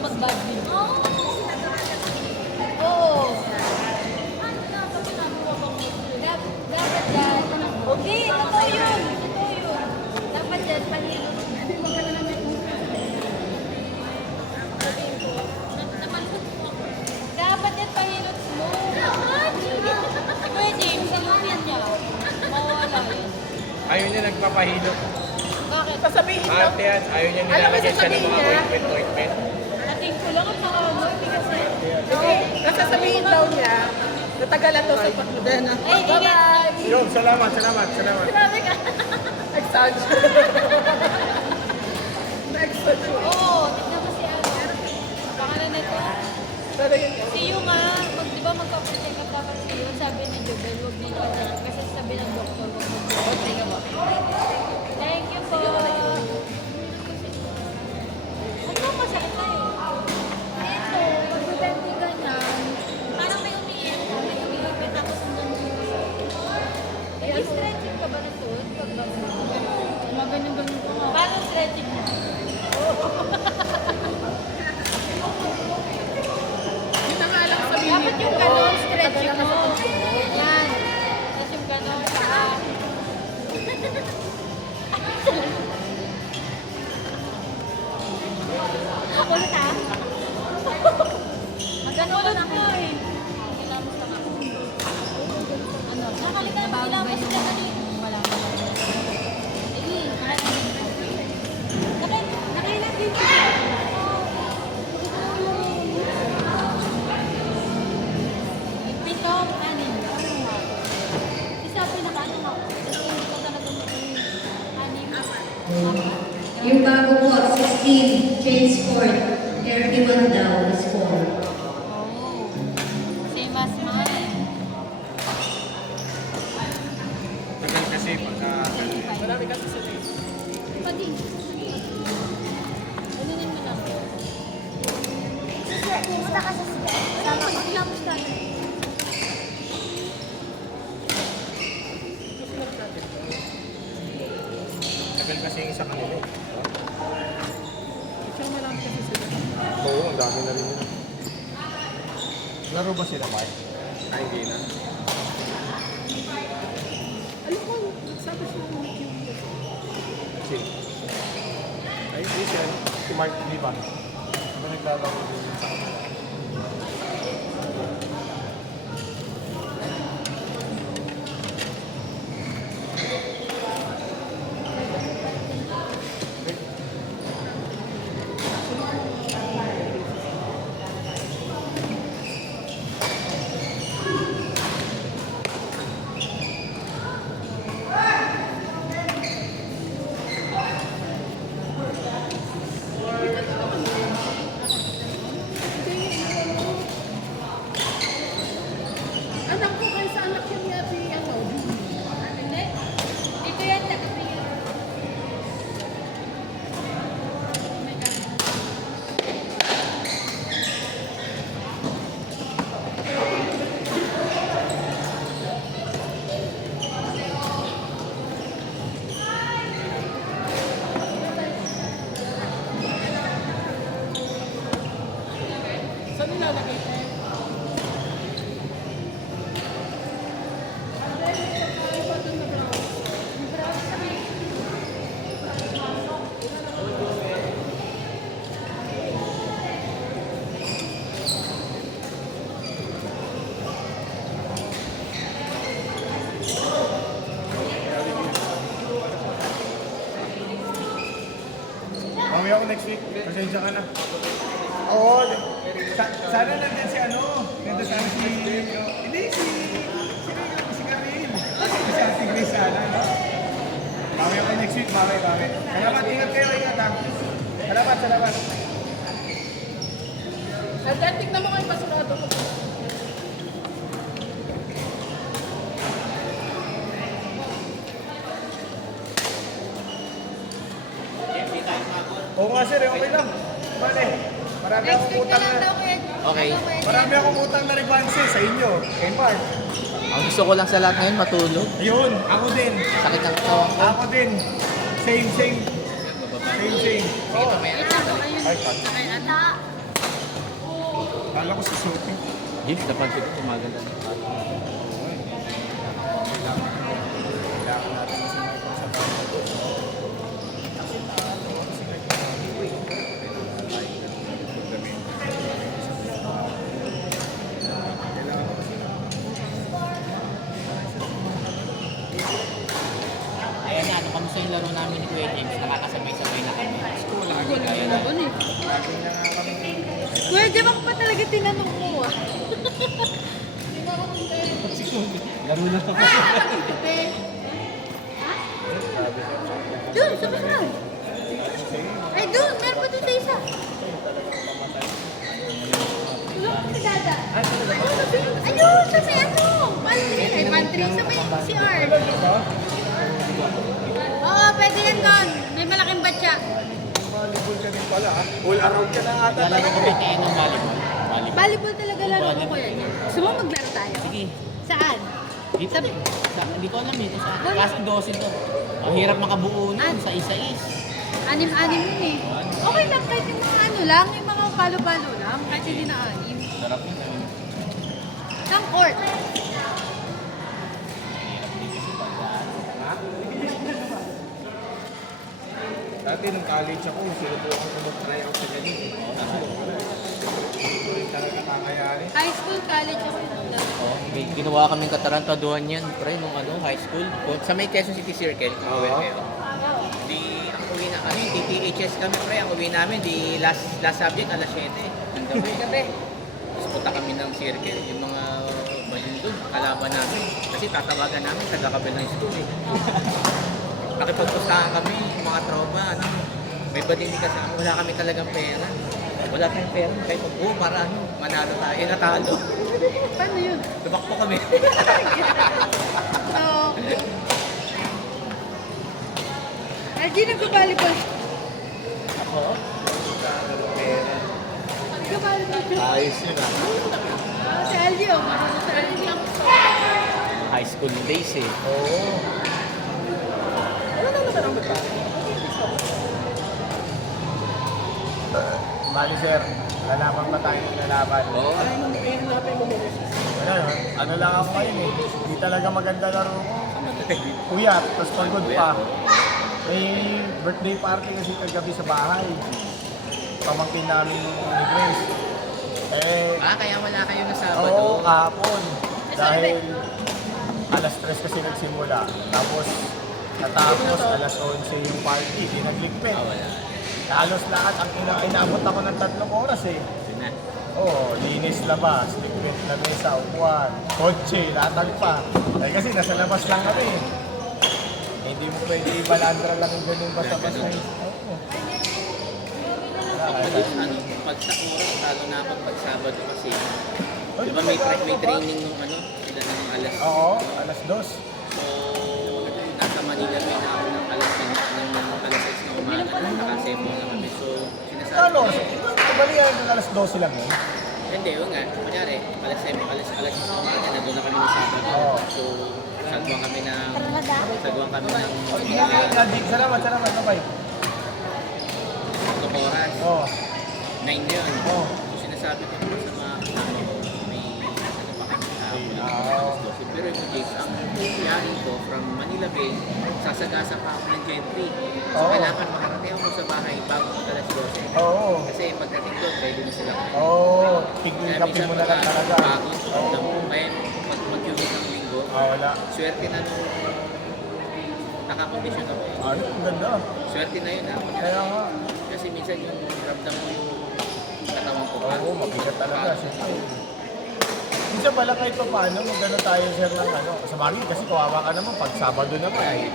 mag-badminton. Oo. Dapat yan. Okay, totoo yun. Totoo yun. Dapat yan, panilot. Dapat yan, panilot mo. Pwede, salutin niya. Mawala yun. Ayaw niya nagpapahilot. Bakit? Sasabihin daw. Ate yan, ayaw niya Alam mo, nilalagyan siya ng sasabihin mga niya. ointment. Nating ko lang ang nakamoy kasi. Nasasabihin daw niya, natagalan daw sa pagkudena. Ay, ingat. Yun, salamat. Grabe ka. Exaggerate. Exaggerate. Oo, tignan mo si Aga. Pangalan nito. Pero yun, Si Yu nga, di ba magpa-check up dapat si Yu? Sabi ni Jubel, huwag mo pa-check up kasi sabi ng doktor, huwag mo pa-check up. Thank you po. Ano ba masakit na eh? Ito, pag-depende ka niya, parang may umiipit tapos hanggang dito. Eh, stretching ka ba na to? Pag ba? Ganyan-ganyan ko nga. Paano stretching mo? yun na nga lang sabihin. Dapat yung ganon, stretching mo. Yan. Tapos yung ganon, paa. Nakulot ha? Maganon ka na mo eh. Kilamos lang ako. Ano? Nakalitan mo kilamos ka na eh. Wala mo. Nakailan din siya. Pitong, anim. Isa pinaka-ano nga. Kasi hindi ko talaga anim. Yung bago po, 16, change sport. 31 daw is 4. Oh. Same as mine. Tagal kasi pagka... Marami kasi sila eh. Pati. Kunin mo lang. Pumunta ka sa sila. Sama ko. Kilamos ka na. Tagal kasi yung sa kanila eh. Siyang marami kasi sila. Oo, ang dami na rin yun. Laro ba sila, Mike? Ay, hindi na. Alam mo, sabi siya ng Kasi... Ay, hindi siya. Si Mark, di ba? Ano naglalaro din yun sa kanila? anak ko kayo sa anak yun niya, si ano. Hindi. Dito yan. Tagapi yan. Saan nilalagay ko? Mamaya ako next week. Pasensya ka na. Oo. Sana nandyan si ano. Nandyan sana si... Hindi, si Karin. Si Ate Grace sana, no? Mamaya ako next week. Mamaya. Salamat, ingat kayo. Ingat ha. Salamat. At then, tignan mo kayo basurado ko. Oo nga sir, okay lang. Bale, marami Next akong week na utang lang daw na... kuya. Okay. Marami akong utang na advance sa inyo. Kay Mark. Ang gusto ko lang sa lahat ngayon, matulog. Ayun, ako din. Sakit ng katawan ko. Ako din. Same. Sige, mamaya na. Ay, cut. Kala ko si Sophie. James, napansin ko kumaganda. Kailangan natin kasi magpapasabay. Kasi Ayan na, kamusta yung laro namin ni Kuya James? Nakakasabay-sabay na kami. Wala na doon eh. lagi na nga kami. Kuya, di ba ko pa talaga tinanong mo ah? Laro na ako. Doon, sa basahan. Ay, doon, meron pa doon sa isa. Tulong ko si Dada. Ayun, sa may ano. Pantry. Ay, pantry. Sa may CR. Oo, pwede yan doon. May malaking batya. Volleyball ka din pala ha. All around ka na ata. Lalagay ko kay ng volleyball. Volleyball. Volleyball talaga laro ko kuya niya. Gusto mo maglaro tayo? Sige. Saan? Dito. Hindi ko alam ito. Kasi 12 to. Ang hirap makabuo nun sa isa-is. Anim-anim yun eh. Okay lang, kahit yung mga ano lang, yung mga palo-palo lang, kahit hindi na anim. Sarap yun. Isang court. Dati nung college ako, sinubukan ko mag-try out sa ganun. Kaso wala eh. Hindi ko rin talaga kakayanin. High school, college ako yun. Oh, may ginawa kaming katarantaduhan yan, pre, nung ano, high school. Sa may Quezon City Circle, Oo. Di, ang uwi na kami, TTHS kami, pre, ang uwi namin, di last subject, alas 7. Ang gabi. Tapos punta kami ng circle, yung mga malindog, kalaban namin. Kasi tatawagan namin, taga-kabilang school eh. Nakipagpustahan kami, yung mga tropa, ano, may bading kasama, wala kami talagang pera. Wala tayong pera, kahit magbuo para ano, manalo tayo, natalo. Paano yun? Tumakbo kami. Oo. LG, nagbabalibol. Ako? Nagbabalibol. Ayos yun ah. Si LG, oh, marunong sa LG. High school days eh. Oo. Wala na naman ang babae. Bali sir, lalaban pa tayo ng lalaban. Oo. Ay, hanapin mo muna. Wala no? Ano lang ako ngayon eh. Hindi talaga maganda laro ko. Puyat, tapos pagod pa. May birthday party kasi kagabi sa bahay. Pamangkin namin ni Grace. Kaya wala kayo na Sabado. Oo, kahapon. Dahil alas 3 kasi nagsimula. Tapos natapos alas 11 yung party. Di nagligpit. Wala. Halos lahat ang inaabot ako ng 3 oras eh. Yun na. Oo, linis labas, ligpit na mesa, upuan, kotse, latag pa. Ay kasi nasa labas lang kami. Hindi mo pwede balandra lang yung ganun basta-basta. Oo. Pag sa oras, talo na ako pag Sabado kasi. Di ba may training nung ano, sila ng alas. Oo, alas 2. So, nasa Manila may na ako ng alas 6 na umaga. Nakasempo na kami. So, sinasabi Ano? ko, Kabalihan ng alas 12 lang yun. hindi, yun nga. Kunyari, alas 6 na umaga, nandun na kami ng Sabado. Oo. So, sagwang kami ng... Magic, salamat, bye. Tatlong oras. Oo. 9 yun. Oo. So, sinasabi ko sa mga kasama ko, may ano pa kami sa alas 12. Pero yung James, ang yarin ko from Manila Bay, sasagasa pa ako ng Gentry. So, Oo. kailangan makarating ako sa bahay bago mag alas 12. Oo. Kasi pagdating doon, ready na sila. Oo. Tigil-kapin mo na lang talaga. Pagod, Oo. kaya mag-commute ng linggo, Wala. swerte na nung nakakondisyon ako. Ano, ang ganda. Swerte na yun ha. Kaya nga. Kasi minsan yung ramdam mo yung katawan ko. Oo, mabigat talaga. Siyempre. Minsan pala kahit pa paano, magano tayo sir ng ano. Sa bagay kasi kawawa ka naman pag Sabado na pa. Ay,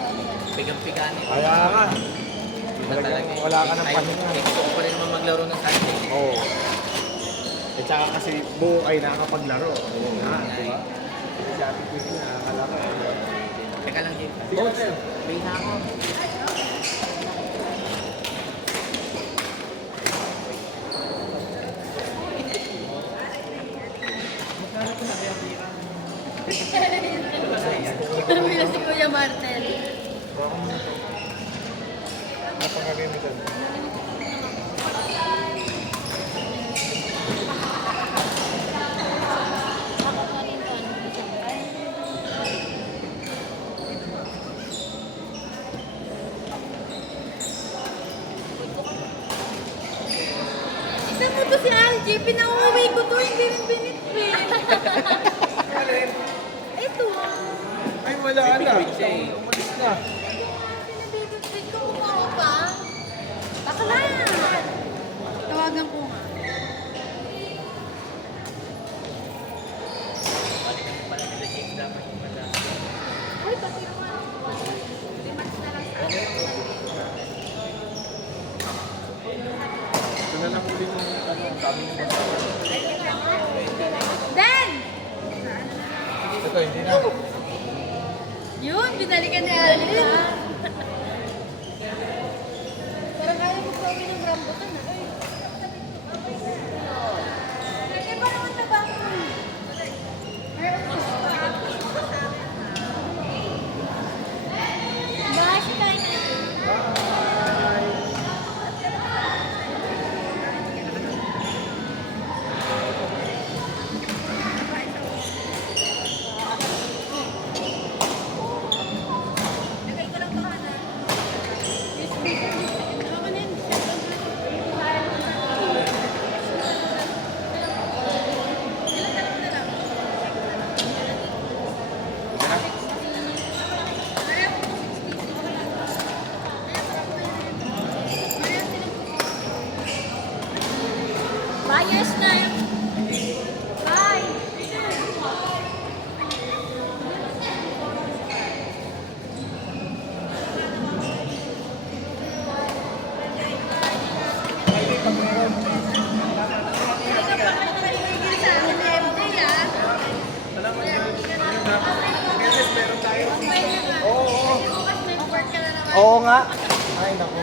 pigang-piganin. Kaya nga. Iba talaga. Wala ka ng Ay, pahinga. gusto ko pa rin naman maglaro ng Sunday. Oo. At saka kasi buo ay nakakapaglaro. Oo nga, di ba? Si Ate Queen nakakalaro. Teka lang, Jim. Coach, may na ako. Sabi na si Kuya Martel. Napangagay mo dyan. siya eh. Umalis na. Pinabibig ko, umawa pa. Bakla! Tawagan ko nga. Uy, pati mo nga. 3 months na lang sa Ito na lang ulit yung sabi mo. Ben! Ito, hindi na. Yun, binalikan ni Alin. Parang kaya mo sa ng rambutan na. Eh, parang ang taba ko. Bye, si Kanya. Buyers na yun. Bye! Oo nga. Ay, naku.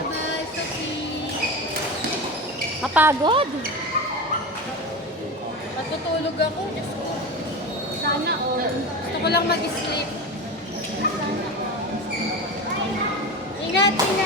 Mapagod. Matutulog ako. Diyos ko. Sana all. Gusto ko lang mag-sleep. Sana all. Ingat, ingat.